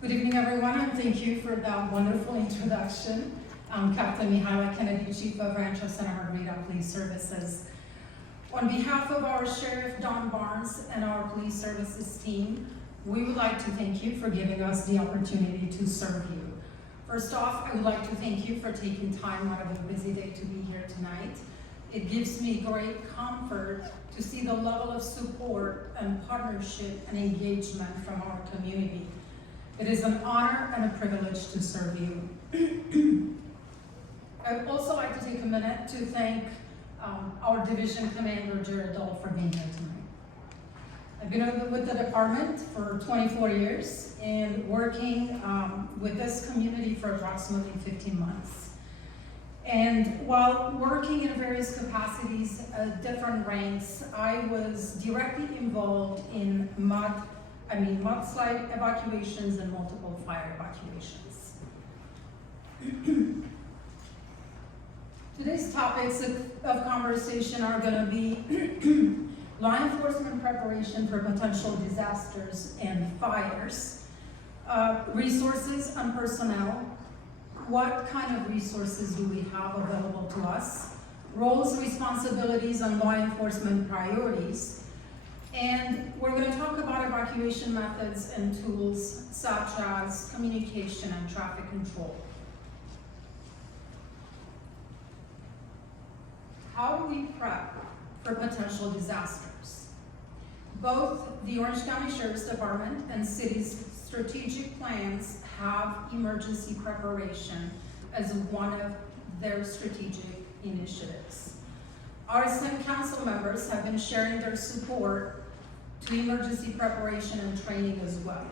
Good evening, everyone, and thank you for that wonderful introduction. I'm Captain Mihaela, Kennedy, Chief of Rancho, Margarita Police Services. On behalf of our Sheriff Don Barnes and our Police Services team, we would like to thank you for giving us the opportunity to serve you. First off, I would like to thank you for taking time out of a busy day to be here tonight. It gives me great comfort to see the level of support and partnership and engagement from our community. It is an honor and a privilege to serve you. I would also like to take a minute to thank our Division Commander, Jared Dole, for being here tonight. I've been with the department for 24 years and working with this community for approximately 15 months. And while working in various capacities, different ranks, I was directly involved in mudslide evacuations and multiple fire evacuations. Today's topics of conversation are going to be law enforcement preparation for potential disasters and fires, resources and personnel, what kind of resources do we have available to us, roles, responsibilities, and law enforcement priorities. And we're going to talk about evacuation methods and tools such as communication and traffic control. How do we prep for potential disasters? Both the Orange County Sheriff's Department and city's strategic plans have emergency preparation as one of their strategic initiatives. RSM council members have been sharing their support to emergency preparation and training as well.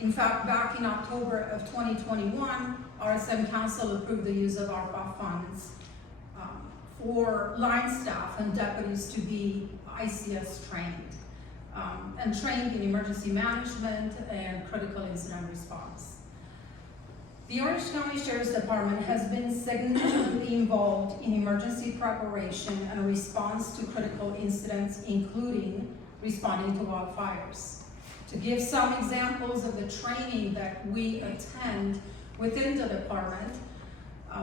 In fact, back in October of 2021, RSM Council approved the use of ARPA funds for line staff and deputies to be ICS trained and trained in emergency management and critical incident response. The Orange County Sheriff's Department has been significantly involved in emergency preparation and response to critical incidents, including responding to wildfires. To give some examples of the training that we attend within the department,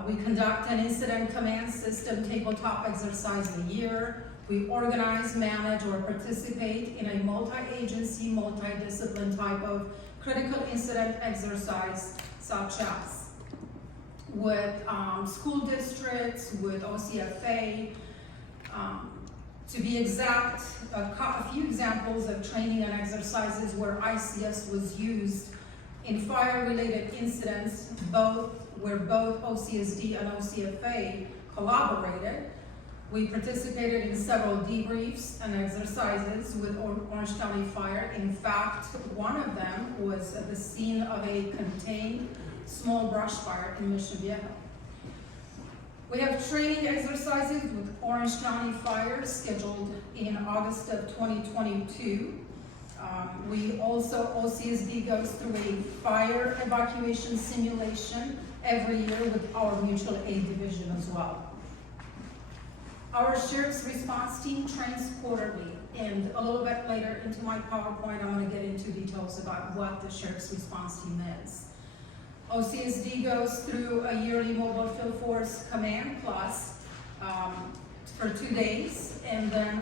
we conduct an incident command system tabletop exercise a year. We organize, manage, or participate in a multi-agency, multi-discipline type of critical incident exercise, such as with school districts, with OCFA. To be exact, a few examples of training and exercises where ICS was used in fire-related incidents, where both OCSD and OCFA collaborated. We participated in several debriefs and exercises with Orange County Fire. In fact, one of them was at the scene of a contained small brush fire in Mission Viejo. We have training exercises with Orange County Fire scheduled in August of 2022. We also, OCSD goes through a fire evacuation simulation every year with our mutual aid division as well. Our Sheriff's Response Team trains quarterly, and a little bit later into my PowerPoint, I'm going to get into details about what the Sheriff's Response Team is. OCSD goes through a yearly Mobile Field Force Command Plus for 2 days, and then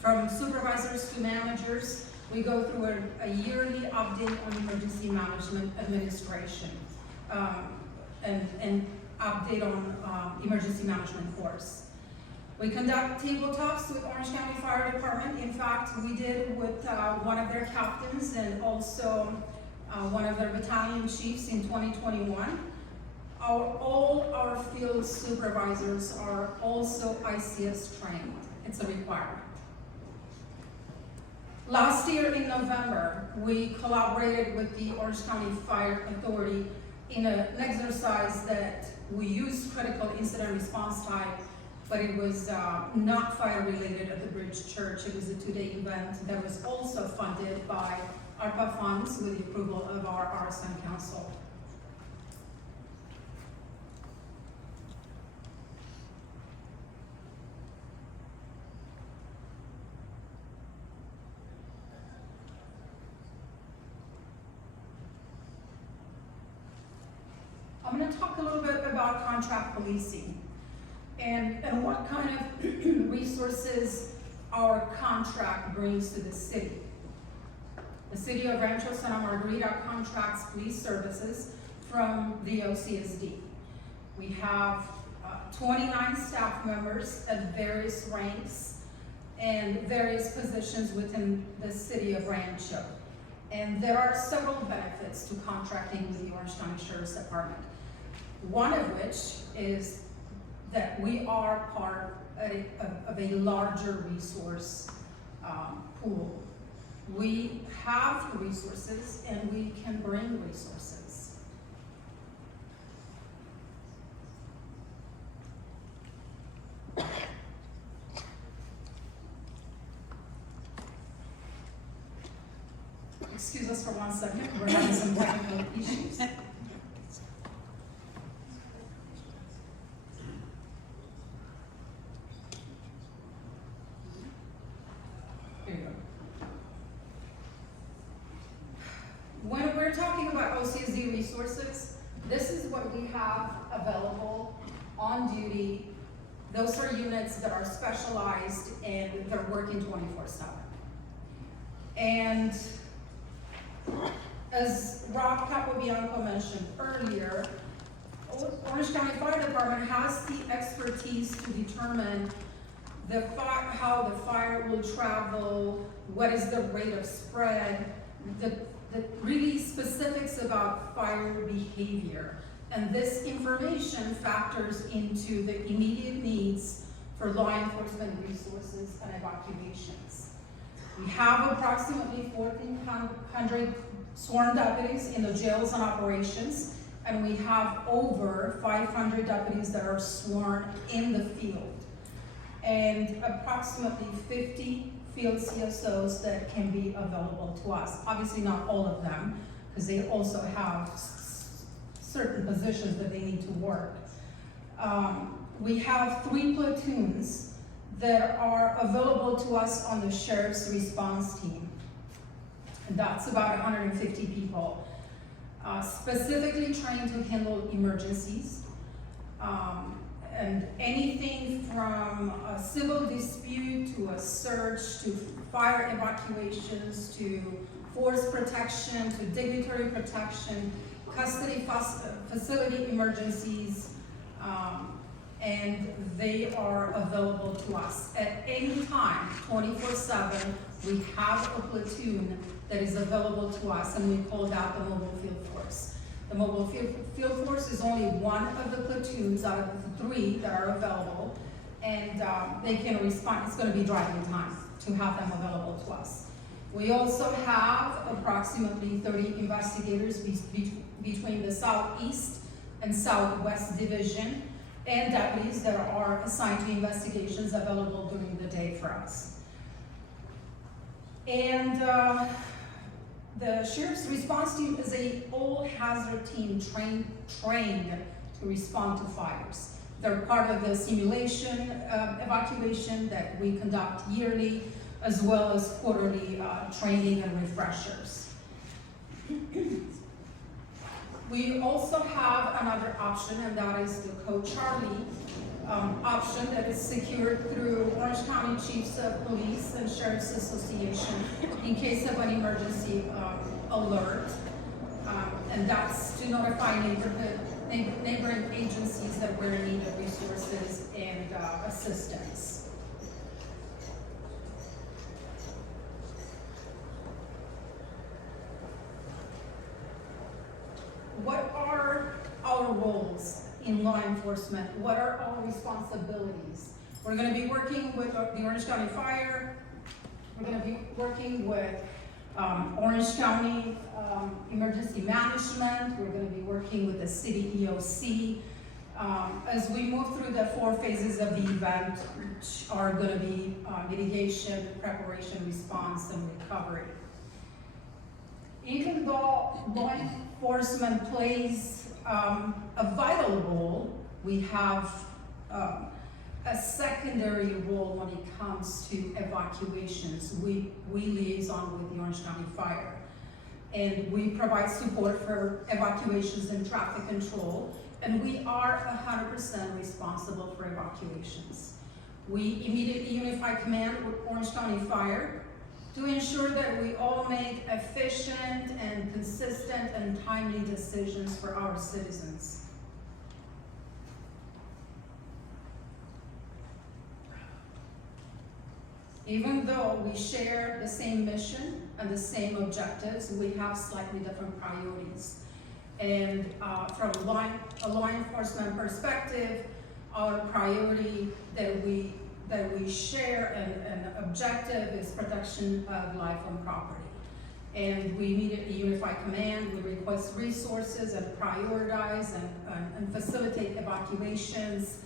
from supervisors to managers, we go through a yearly update on emergency management administration and update on emergency management course. We conduct tabletops with Orange County Fire Department. In fact, we did with one of their captains and also one of their battalion chiefs in 2021. All our field supervisors are also ICS trained. It's a requirement. Last year in November, we collaborated with the Orange County Fire Authority in an exercise that we used critical incident response type, but it was not fire related at the Bridge Church. It was a 2-day event that was also funded by ARPA funds with the approval of our RSM Council. I'm gonna talk a little bit about contract policing and what kind of resources our contract brings to the city. The city of Rancho Santa Margarita contracts police services from the OCSD. We have 29 staff members at various ranks and various positions within the city of Rancho. And there are several benefits to contracting with the Orange County Sheriff's Department. One of which is that we are part of a larger resource pool. We have the resources and we can bring resources. Excuse us for 1 second, we're having some technical issues. Here you go. When we're talking about OCSD resources, this is what we have available on duty. Those are units that are specialized and they're working 24/7. And as Rob Capobianco mentioned earlier, Orange County Fire Department has the expertise to determine how the fire will travel, what is the rate of spread, the really specifics about fire behavior. And this information factors into the immediate needs for law enforcement resources and evacuations. We have approximately 1,400 sworn deputies in the jails and operations, and we have over 500 deputies that are sworn in the field, and approximately 50 field CSOs that can be available to us. Obviously not all of them, because they also have certain positions that they need to work. We have 3 platoons that are available to us on the Sheriff's Response Team. And that's about 150 people, specifically trained to handle emergencies. And anything from a civil dispute to a search to fire evacuations to force protection to dignitary protection, custody facility emergencies, and they are available to us at any time, 24/7. We have a platoon that is available to us, and we call that the Mobile Field Force. The Mobile Field Force is only one of the platoons out of the 3 that are available, and they can respond. It's going to be driving time to have them available to us. We also have approximately 30 investigators between the Southeast and Southwest Division, and deputies that are assigned to investigations available during the day for us. And the Sheriff's Response Team is a all-hazard team trained to respond to fires. They're part of the simulation evacuation that we conduct yearly, as well as quarterly training and refreshers. We also have another option, and that is the Code Charlie option that is secured through Orange County Chiefs of Police and Sheriff's Association in case of an emergency alert. And that's to notify neighboring agencies that we're in need of resources and assistance. What are our roles in law enforcement? What are our responsibilities? We're going to be working with the Orange County Fire. We're going to be working with Orange County Emergency Management. We're going to be working with the city EOC. As we move through the 4 phases of the event, which are going to be mitigation, preparation, response, and recovery. Even though law enforcement plays a vital role, we have a secondary role when it comes to evacuations. We liaison with the Orange County Fire, and we provide support for evacuations and traffic control, and we are 100% responsible for evacuations. We immediately unify command with Orange County Fire to ensure that we all make efficient and consistent and timely decisions for our citizens. Even though we share the same mission and the same objectives, we have slightly different priorities. And from a law enforcement perspective, our priority that we share and objective is protection of life and property. And we immediately unify command, we request resources and prioritize and facilitate evacuations.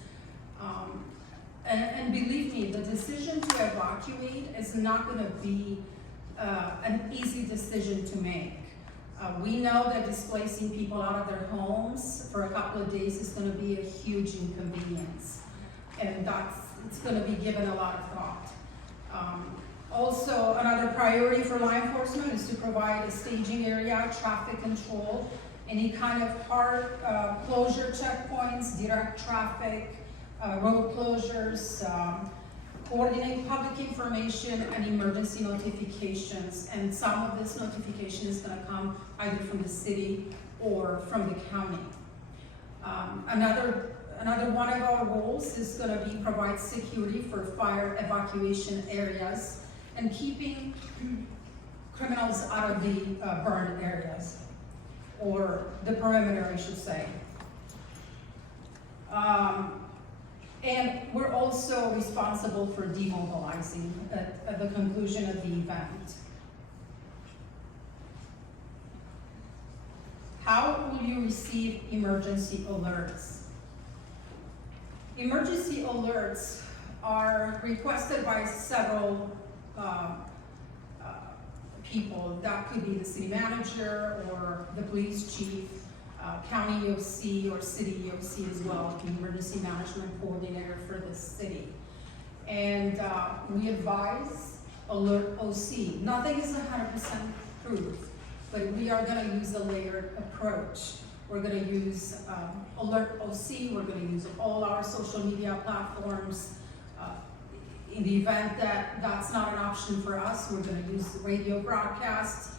And believe me, the decision to evacuate is not gonna be an easy decision to make. We know that displacing people out of their homes for a couple of days is gonna be a huge inconvenience. And it's gonna be given a lot of thought. Also, another priority for law enforcement is to provide a staging area, traffic control, any kind of hard closure checkpoints, direct traffic, road closures, coordinate public information and emergency notifications. And some of this notification is gonna come either from the city or from the county. Another one of our roles is gonna be provide security for fire evacuation areas and keeping criminals out of the burned areas, or the perimeter, I should say. And we're also responsible for demobilizing at the conclusion of the event. How will you receive emergency alerts? Emergency alerts are requested by several people. That could be the city manager or the police chief, county EOC or city EOC as well, the emergency management coordinator for the city. And we advise alert OC. Nothing is 100% proof, but we are gonna use a layered approach. We're gonna use alert OC, we're gonna use all our social media platforms. In the event that that's not an option for us, we're gonna use radio broadcasts.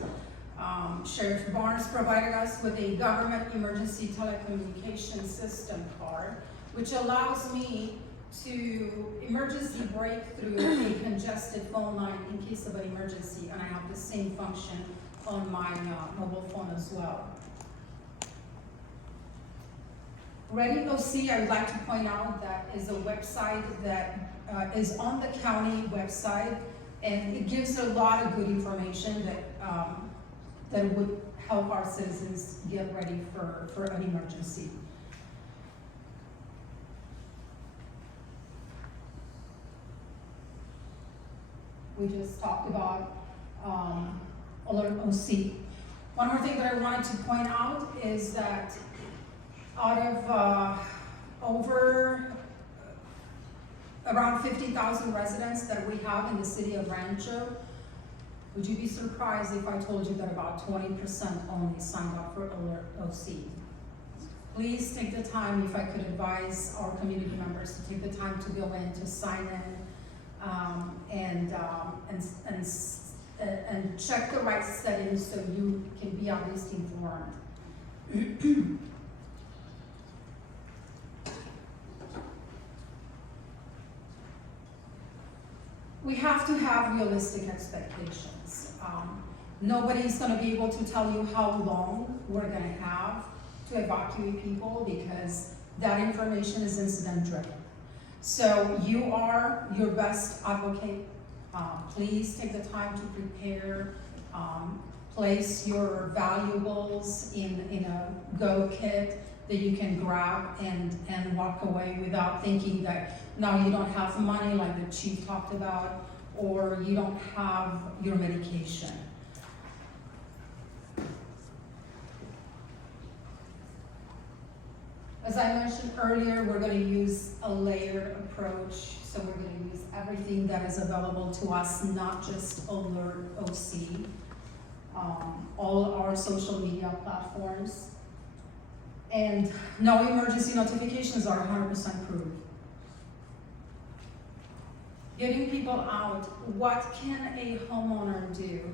Sheriff Barnes provided us with a government emergency telecommunication system card, which allows me to emergency break through a congested phone line in case of an emergency, and I have the same function on my mobile phone as well. Ready OC, I would like to point out that is a website that is on the county website, and it gives a lot of good information that would help our citizens get ready for an emergency. We just talked about alert OC. One more thing that I wanted to point out is that out of around 50,000 residents that we have in the city of Rancho, would you be surprised if I told you that about 20% only signed up for alert OC? Please take the time, if I could advise our community members to take the time to go in, to sign in, and check the right settings so you can be at least informed. We have to have realistic expectations. Nobody's gonna be able to tell you how long we're gonna have to evacuate people, because that information is incident driven. So you are your best advocate. Please take the time to prepare, place your valuables in a go kit that you can grab and walk away without thinking that now you don't have money, like the chief talked about, or you don't have your medication. As I mentioned earlier, we're going to use a layered approach. So we're going to use everything that is available to us, not just alert OC, all our social media platforms. And no emergency notifications are 100% proof. Getting people out, what can a homeowner do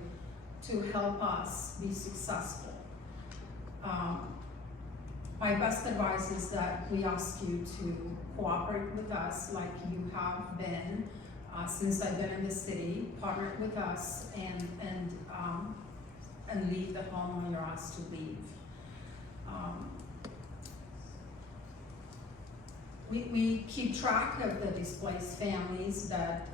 to help us be successful? My best advice is that we ask you to cooperate with us like you have been since I've been in the city. Partner with us and leave the home when you're asked to leave. We keep track of the displaced families that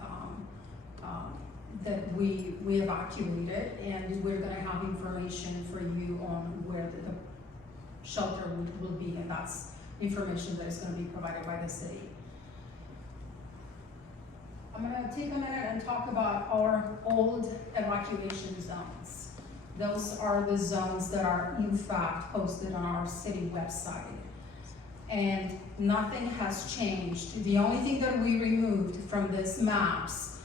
we evacuated, and we're going to have information for you on where the shelter will be, and that's information that is going to be provided by the city. I'm going to take a minute and talk about our old evacuation zones. Those are the zones that are in fact posted on our city website. And nothing has changed. The only thing that we removed from these maps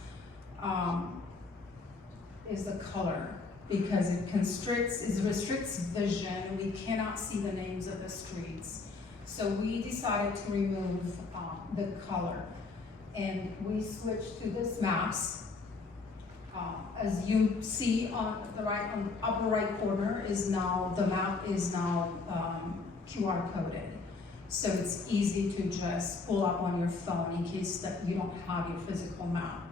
is the color, because it restricts vision. We cannot see the names of the streets. So we decided to remove the color. And we switched to this maps. As you see on the upper right corner the map is now QR coded. So it's easy to just pull up on your phone in case that you don't have your physical map.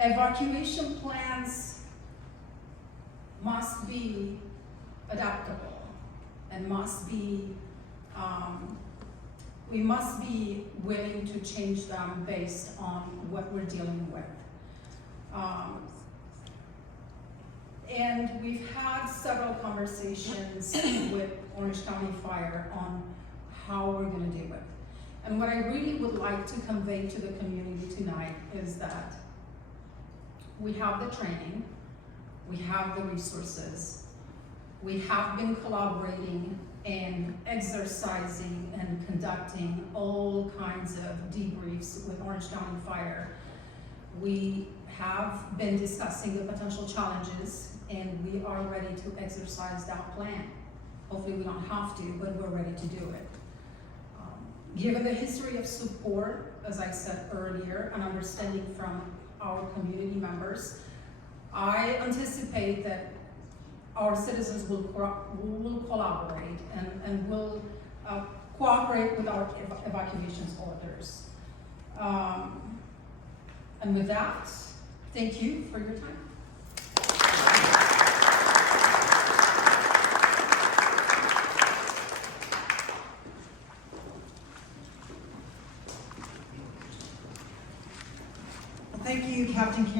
Evacuation plans must be adaptable and we must be willing to change them based on what we're dealing with. And we've had several conversations with Orange County Fire on how we're going to do it. And what I really would like to convey to the community tonight is that we have the training, we have the resources, we have been collaborating and exercising and conducting all kinds of debriefs with Orange County Fire. We have been discussing the potential challenges, and we are ready to exercise that plan. Hopefully we don't have to, but we're ready to do it. Given the history of support, as I said earlier, and understanding from our community members, I anticipate that our citizens will collaborate and will cooperate with our evacuations orders. And with that, thank you for your time. Thank you, Captain Can.